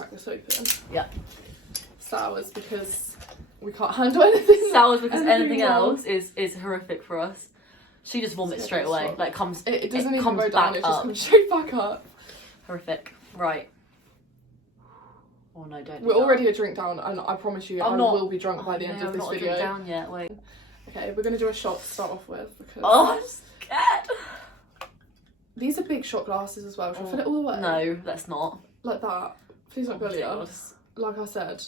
crack this open. Yeah. Sours because we can't handle anything. Sours because anything else is horrific for us. She just vomits straight away. Stop. Like comes. It doesn't even comes go down. back It just up. comes straight back up. Horrific. Right. Oh no, don't. We're already a drink down, and I promise you, I will be drunk by the end of this video. I'm not down yet. Wait. Okay, we're gonna do a shot to start off with because. Oh, I'm scared. These are big shot glasses as well. Should I fill it all the way? No, let's not. Like that. Please don't bully us. Like I said,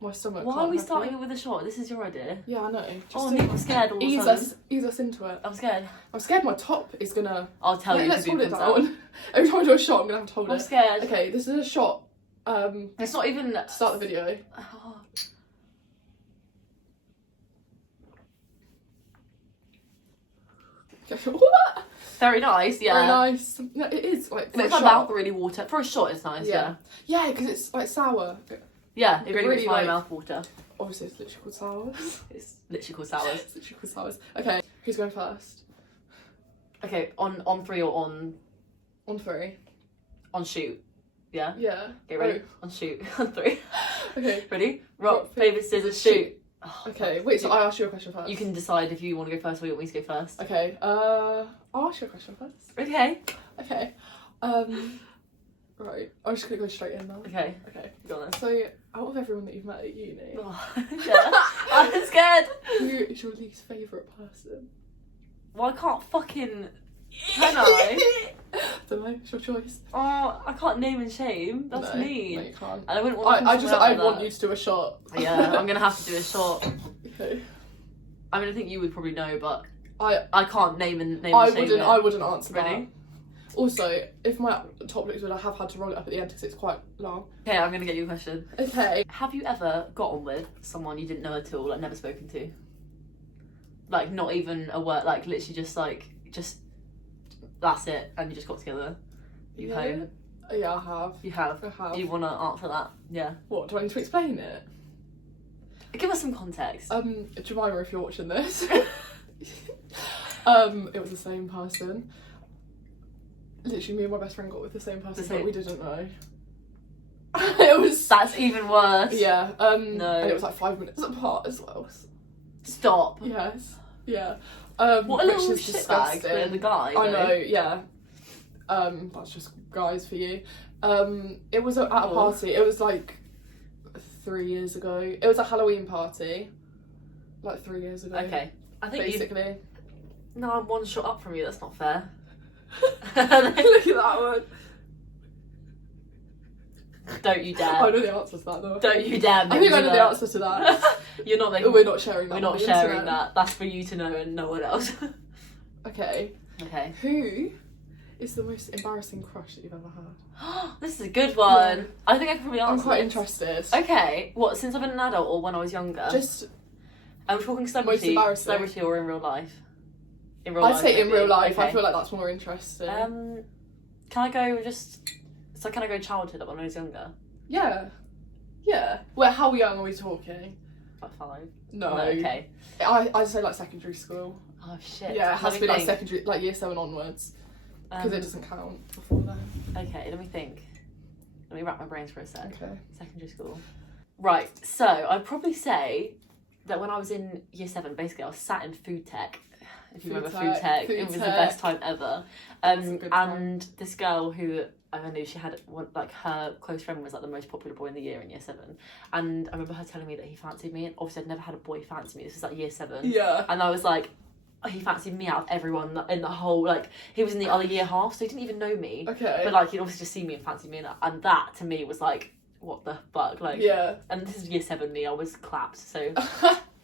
my stomach. Why are we starting it with a shot? This is your idea. Yeah, I know. I'm scared all the ease time. Ease us into it. I'm scared. I'm scared my top is gonna. I'll tell you. Let's hold it down. Every time I do a shot, I'm gonna have to hold it. I'm scared. Okay, this is a shot. It's not even. Start the video. Oh. What? Very nice, yeah. Very nice. No, it is like. It makes my mouth really water. For a shot, it's nice, yeah. Yeah, because it's like sour. Yeah, it really makes my like, mouth water. Obviously, it's literally called sours. It's literally called sours. It's literally called sours. Okay, who's going first? Okay, on 3 or on. On 3. On shoot. Yeah? Yeah. Okay, ready? On shoot. On 3. Okay. Ready? Rock, paper, scissors, shoot. Oh, okay, wait, so I asked you a question first. You can decide if you want to go first or you want me to go first. Okay, I'll ask you a question first. Okay. Okay. Right, I'm just gonna go straight in now. Okay. Okay. Go on then. So, out of everyone that you've met at uni, yeah. I'm scared. who is your least favourite person? Well, I can't fucking. Can I? Don't know, it's your choice. Oh, I can't name and shame. That's No, mean. No, you can't. And I wouldn't want to. I want you to do a shot. Yeah, I'm gonna have to do a shot. Okay. I mean, I think you would probably know, but I can't name and shame it. I wouldn't answer Ready? that. Also, if my top looks good, I have had to roll it up at the end because it's quite long. Okay, I'm gonna get you a question. Okay. Have you ever got on with someone you didn't know at all, like never spoken to? Like not even a word, like literally just that's it, and you just got together. You home. Yeah, I have. You have. I have. You wanna answer that? Yeah. What, do I need to explain it? Give us some context. Jemima, if you're watching this. It was the same person. Literally, me and my best friend got with the same person, but we didn't know. It was. That's even worse. Yeah. No. And it was like 5 minutes apart as well. Stop. Yes. Yeah. What a little which is shitbag disgusting. for the guy. I know. Yeah. That's just guys for you. It was at a party. It was like 3 years ago. It was a Halloween party. Like 3 years ago. Okay. I think basically. No, I'm one shot up from you. That's not fair. Look at that one. Don't you dare. I know the answer to that though. Don't you dare. I think I know the answer to that. You're not making. We're not sharing that. We're not sharing that. That's for you to know and no one else. Okay. Okay. Who is the most embarrassing crush that you've ever had? This is a good one. Yeah. I think I can probably answer I'm quite this. interested. Okay. What, since I've been an adult or when I was younger? Just. I'm talking celebrity or in real life? In real life. I'd say in real life. Okay. I feel like that's more interesting. Can I go can I go childhood, like when I was younger? Yeah. Yeah. Well, how young are we talking? Like 5? No. Okay. I'd say like secondary school. Oh shit. Yeah, it has to be like secondary, like year 7 onwards. Because it doesn't count before then. Okay, let me think. Let me wrap my brains for a sec. Okay. Secondary school. Right, so I'd probably say that when I was in year 7, basically I was sat in food tech. If you remember food tech, it was the best time ever. And this girl who I knew, she had one, like her close friend was like the most popular boy in the year in year 7. And I remember her telling me that he fancied me, and obviously I'd never had a boy fancy me. This was like year 7. Yeah. And I was like, he fancied me out of everyone in the whole, like, he was in the other year half, so he didn't even know me. Okay. But like, he'd obviously just seen me and fancied me, and that to me was like, what the fuck, like. Yeah. And this is year 7 me, I was clapped, so.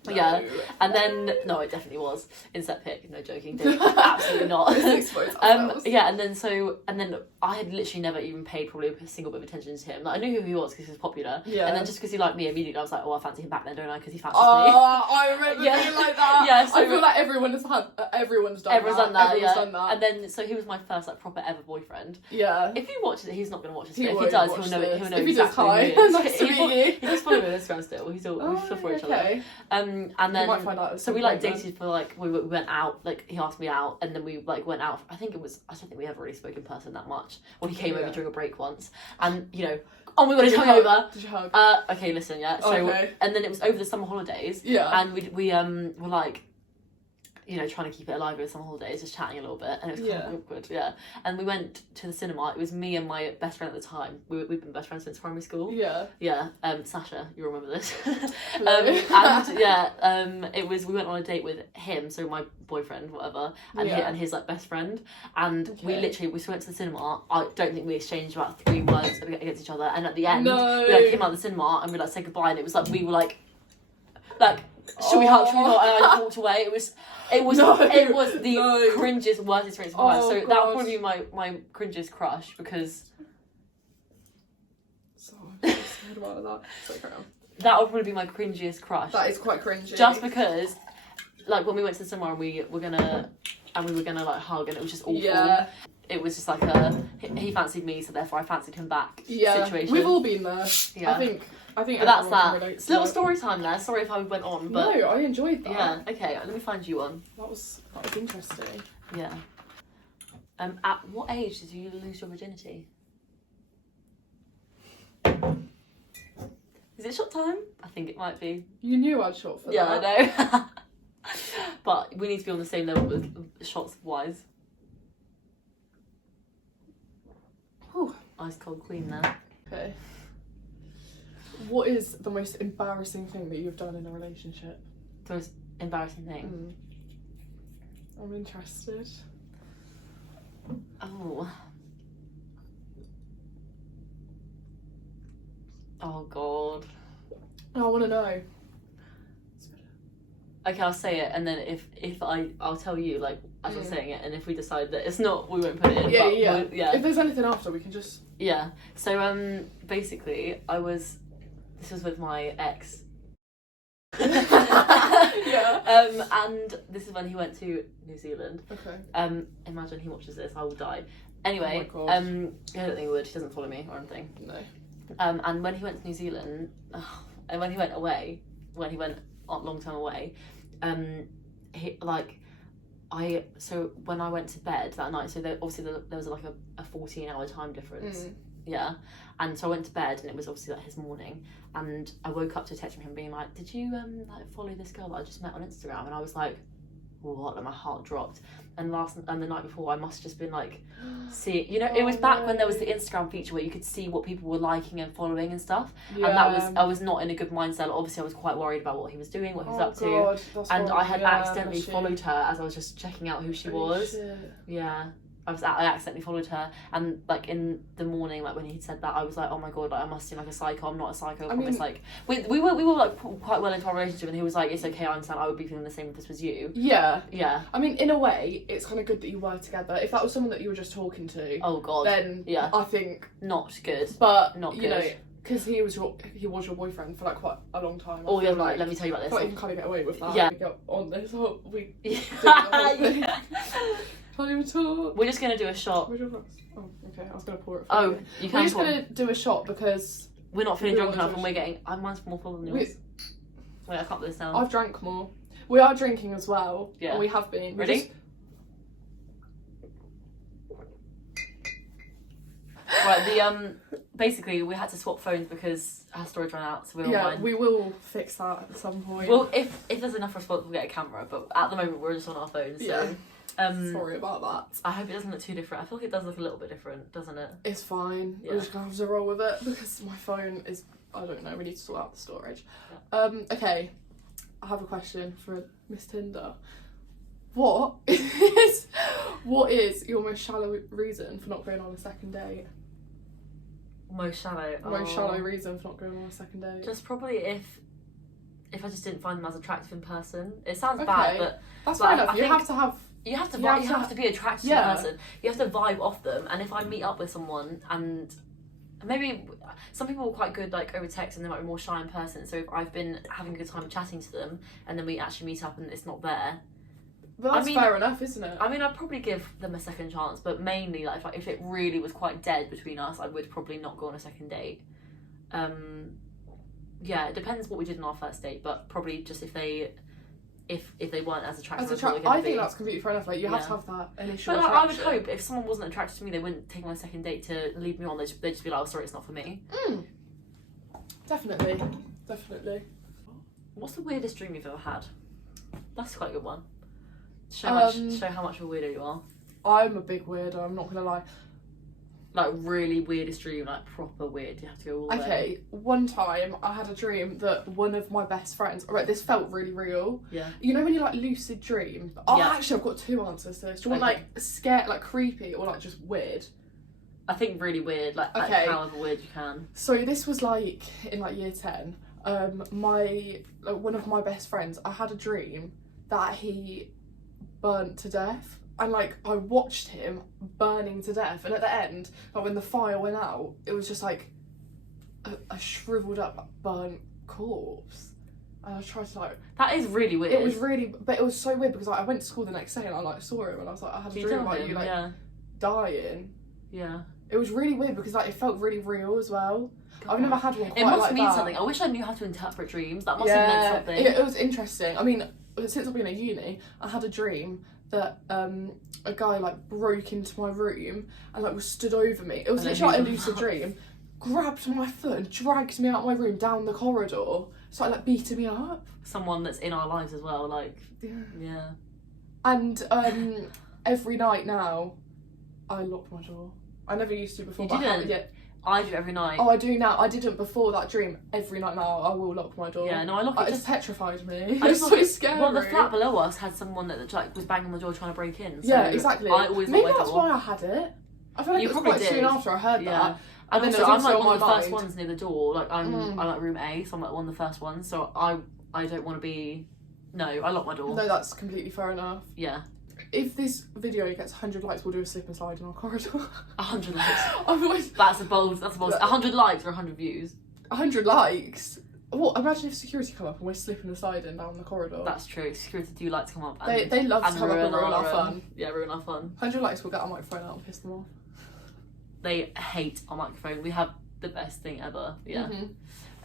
No. Yeah, and then no, it definitely was insert pic. No joking, absolutely not. Yeah, and then I had literally never even paid probably a single bit of attention to him. Like I knew who he was because he was popular. Yeah. And then just because he liked me immediately, I was like, oh, I fancy him back then, don't I? Because he fancies me. Oh, I remember being like that. Yeah, so I feel like everyone's done that. Everyone's done that. Done that. And then so he was my first like proper ever boyfriend. Yeah. If he watches it, he's not going to watch this. If he does, he'll know. He'll know if exactly who he is. Nice to meet you. He does follow me on Instagram still. We're still for each other. And then. So we like dated for like we went out, like he asked me out, and then we like went out. I don't think we ever really spoke in person that much. Well, he came over during a break once, and you know, Oh my god, it's coming over. Did you hug? Okay, listen, yeah. So, Okay. and then it was over the summer holidays. Yeah. And we were like, you know, trying to keep it alive over the summer holidays, just chatting a little bit, and it was kind of awkward, yeah. And we went to the cinema. It was me and my best friend at the time. We've been best friends since primary school. Yeah. Yeah. Sasha, you remember this? It was, we went on a date with him, so my boyfriend, whatever, and his like best friend, and we went to the cinema. I don't think we exchanged about 3 words against each other, and at the end, we like came out of the cinema and we like said goodbye, and it was like we were like. Should we hug? Should we not? And I just walked away. It was the cringiest, worst experience of my life. So that would probably be my cringiest crush because. So scared about that. So that would probably be my cringiest crush. That is quite cringy. Just because, like when we went to the cinema and we were gonna like hug, and it was just awful. Yeah. It was just like he fancied me, so therefore I fancied him back. Yeah. Situation. We've all been there. Yeah. I think. But that's that. It's a little story time there. Sorry if I went on, but no, I enjoyed that. Yeah. Okay. Let me find you one. That was interesting. Yeah. At what age did you lose your virginity? Is it shot time? I think it might be. You knew I'd shot for that. Yeah, I know. But we need to be on the same level with shots wise. Whew. Ice cold queen there. Okay. What is the most embarrassing thing that you've done in a relationship? The most embarrassing thing? I'm interested. Oh. Oh god. I want to know. Okay, I'll say it, and then if I'll tell you like as I'm saying it, and if we decide that it's not, we won't put it in. Yeah. If there's anything after, we can just. Yeah. So basically, this was with my ex. Yeah. And this is when he went to New Zealand. Okay. Imagine he watches this, I will die. Anyway, oh my God. I don't think he would. He doesn't follow me or anything. No. And when he went to New Zealand, and when he went away, when he went long time away, so when I went to bed that night, so there was like a 14-hour time difference. Yeah, and so I went to bed, and it was obviously like his morning, and I woke up to a text from him being like, "Did you like follow this girl that I just met on Instagram?" And I was like, "What?" And my heart dropped. And the night before, I must have just been like, see, you know, it was back when there was the Instagram feature where you could see what people were liking and following and stuff. Yeah. And I was not in a good mindset. Obviously, I was quite worried about what he was doing, what he was up to, and I had accidentally followed her as I was just checking out who she was. Shit. Yeah. I accidentally followed her, and like in the morning, like when he said that, I was like, oh my god, like I must seem like a psycho. I'm not a psycho. I promise. Like we were like quite well into our relationship, and he was like, it's okay, I understand. I would be feeling the same if this was you. Yeah. Yeah. I mean, in a way, it's kind of good that you were together. If that was someone that you were just talking to, oh god, then yeah, I think not good. But not good. You know, because he was your boyfriend for like quite a long time. Oh yeah, like, let me tell you about this. I you can kind of get away with that. Yeah. We get on this. We do the whole thing. Can't even talk. We're just gonna do a shot. Where's your glass? Oh, okay. I was gonna pour it. For you. You can. We're just gonna do a shot because we're not feeling drunk enough, and we're getting. Mine's more full than yours. Wait, I can't put this down. I've drank more. We are drinking as well. Yeah. And we have been. Ready? Right. Basically we had to swap phones because our storage ran out, so we're online. We will fix that at some point. Well, if there's enough response, we'll get a camera. But at the moment, we're just on our phones. So. Yeah. Sorry about that. I hope it doesn't look too different. I feel like it does look a little bit different, doesn't it? It's fine. Yeah. We're just gonna have to roll with it because my phone is, I don't know, we need to sort out the storage. Yeah. Okay, I have a question for Miss Tinder. What is your most shallow reason for not going on a second date? Most shallow reason for not going on a second date? Just probably if I just didn't find them as attractive in person. It sounds bad, but that's fair enough. You have to be attracted to the person. You have to vibe off them. And if I meet up with someone, and maybe some people are quite good like over text and they might be more shy in person. So if I've been having a good time chatting to them and then we actually meet up and it's not there. But that's fair enough, isn't it? I mean, I'd probably give them a second chance, but mainly like if it really was quite dead between us, I would probably not go on a second date. Yeah, it depends what we did on our first date, but probably just if if they weren't as attractive as I think that's completely fair enough. Like, you have to have that initial attraction. I would hope if someone wasn't attracted to me, they wouldn't take my second date to lead me on. They'd just be like, oh, sorry, it's not for me. Definitely. What's the weirdest dream you've ever had? That's quite a good one. Show how much of a weirdo you are. I'm a big weirdo, I'm not gonna lie. Like, really weirdest dream, like proper weird. You have to go all the way. Okay, one time I had a dream that one of my best friends. Right, this felt really real. Yeah. You know when you like lucid dream? Actually, I've got two answers to this. Do you want like scared, like creepy, or like just weird? I think really weird. Like however weird you can. So this was like in like year 10. One of my best friends. I had a dream that he burnt to death. And like I watched him burning to death, and at the end, like when the fire went out, it was just like a shriveled up, burnt corpse. And I tried to like. That is really weird. It was really, but it was so weird because like, I went to school the next day and I like saw him and I was like, I had a dream about you like dying. Yeah. It was really weird because like it felt really real as well. God. I've never had one quite It must like mean that. something. I wish I knew how to interpret dreams. That must have meant something. It was interesting. I mean, since I've been at uni, I had a dream that a guy like broke into my room and like was stood over me. It was literally like a lucid dream. Grabbed my foot and dragged me out of my room down the corridor. Started like beating me up. Someone that's in our lives as well, like yeah. And every night now, I lock my door. I never used to before. You but didn't? I haven't yet. I do every night. Oh, I do now. I didn't before that dream. Every night now, I will lock my door. Yeah, no, I lock it. It's petrified me. I It's so scary. Well, the flat below us had someone that like was banging on the door trying to break in. So yeah, exactly. I always Maybe lock my that's door. why I had it. I feel like You it was probably quite soon did. after I heard that. And then also, it was I'm like on one of the my first mind. ones near the door. Like I'm like room A, so I'm like one of the first ones. So I don't want to be. No, I lock my door. No, that's completely fair enough. Yeah. If this video gets 100 likes, we'll do a slip and slide in our corridor. 100 likes. I've always... That's a bold. 100 likes or 100 views. 100 likes. What? Imagine if security come up and we're slipping and sliding down the corridor. That's true. Security do like to come up. And, they love to come up and ruin our fun. Yeah, ruin our fun. 100 likes, we'll get our microphone out and piss them off. They hate our microphone. We have the best thing ever. Yeah. Mm-hmm.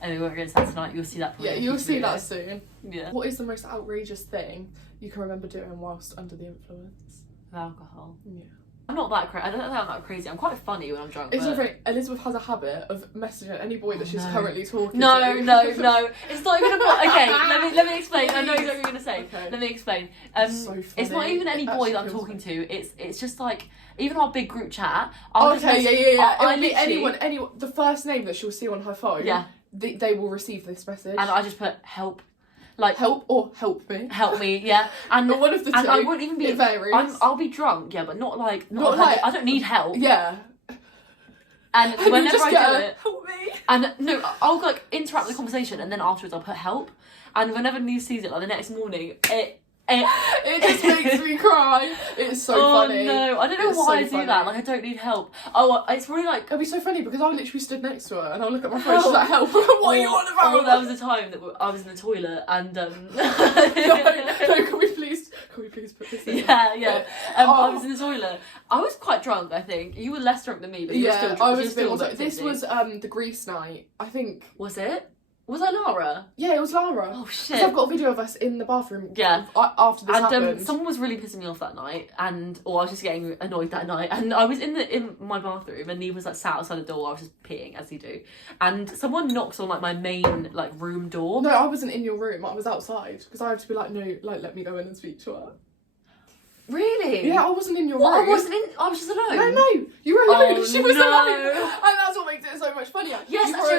Anyway, we're going to start tonight. You'll see that. Yeah, you'll see that soon. Yeah. What is the most outrageous thing you can remember doing whilst under the influence? Alcohol. Yeah. I'm not that crazy. I don't think I'm that crazy. I'm quite funny when I'm drunk. It's so funny. Elizabeth has a habit of messaging any boy that she's currently talking to. No. It's not even a boy. Okay, let me explain. I know exactly what you're gonna say. Okay. Let me explain. So funny. It's not even any boy that I'm talking to. It's just like even our big group chat. Yeah. It'll be anyone. The first name that she'll see on her phone. Yeah. They will receive this message. And I just put help. Like help or help me. Help me, yeah. And one of the two. And I won't even be. It varies. I'll be drunk, yeah, but not like I don't need help. Yeah. And whenever I do it, help me. And no, I'll like interrupt the conversation, and then afterwards I'll put help. And whenever Niamh sees it, like the next morning, it just makes me cry. It's so funny. Oh no, I don't know why I do that. Like I don't need help. Oh, it's really like it'd be so funny because I literally stood next to her and I'll look at my phone. She's like, "Help! What are you on about?" Well, there was a time that I was in the toilet and no, can we please put this in? Yeah. I was in the toilet. I was quite drunk. I think you were less drunk than me, but you were still drunk. I was still. This was the Greece night. I think. Was it? Was that Lara? Yeah, it was Lara. Oh shit! Because I've got a video of us in the bathroom. Yeah. After this happened. Someone was really pissing me off that night, or I was just getting annoyed that night, and I was in my bathroom, and he was like sat outside the door. I was just peeing as you do, and someone knocks on like my main like room door. No, I wasn't in your room. I was outside because I had to be like, no, like let me go in and speak to her. Really? Yeah, I wasn't in your room. I wasn't in. I was just alone. No, you were alone. Oh, she was no. alone, and that's what makes it so much funnier. Yes, I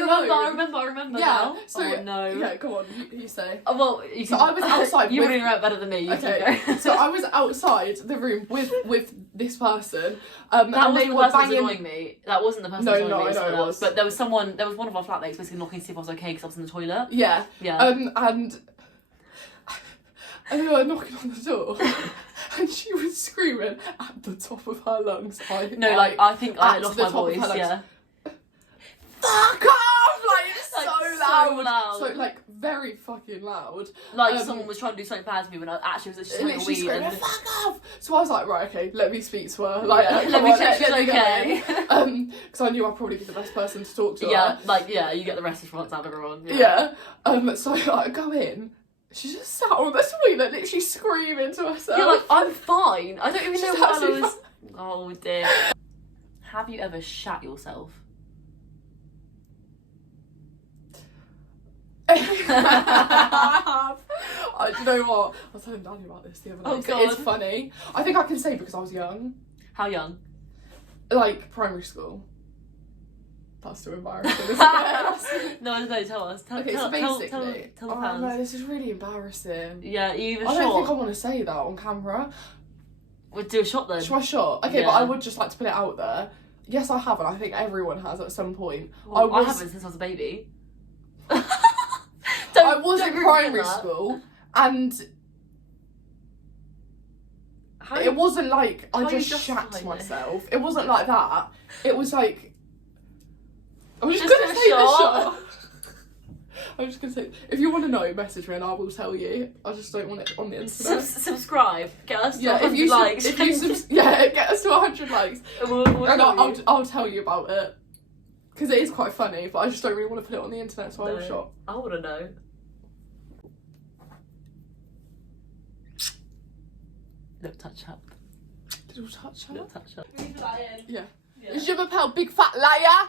remember. Yeah. Now. So, oh no. Yeah, come on, you say. Oh, well, So I was outside. You really know it better than me. Okay. So I was outside the room with this person. That and wasn't they the were person banging. annoying me. That wasn't the person No, annoying no, me. I know it was. But there was one of our flatmates basically knocking to see if I was okay because I was in the toilet. Yeah. Yeah. And they were knocking on the door. And she was screaming at the top of her lungs. I think I lost my voice, yeah. Fuck off! Like, it's Like, so so loud. loud. So, like, very fucking loud. Like, someone was trying to do something bad to me when I actually was just smoking weed. Screaming, And fuck off! So I was like, right, okay, let me speak to her. Like, let me check she's okay. Because I knew I'd probably be the best person to talk to her. Yeah, you get the rest if you want to have everyone. Yeah. So I go in, She just sat on the toilet, literally screaming to herself. You're like, I'm fine. I don't even know She's what I actually was. Oh dear. Have you ever shat yourself? I have. Do you know what? I was telling Danny about this the other night. Oh, God. It's funny. I think I can say because I was young. How young? Like primary school. That's too embarrassing, isn't it? No, tell us. Tell Okay, so basically, tell the oh fans. no, this is really embarrassing. Yeah, you either I shot. don't think I want to say that on camera. We'll do a shot then. Should I shot? Okay, Yeah. but I would just like to put it out there. Yes, I have, and I think everyone has at some point. Well, I haven't since I was a baby. I was in primary school, and it wasn't like I just shat myself. It wasn't like that. It was like I was just gonna say the shot. I'm just gonna say, if you want to know, message me and I will tell you. I just don't want it on the internet. Subscribe. Get us to 100 if likes. Get us to 100 likes. We'll and I'll tell you about it. Because it is quite funny, but I just don't really want to put it on the internet, so I will shot. I want to know. Little touch up. Little touch up? Little touch up. Yeah. Je m'appelle Big Fat Liar.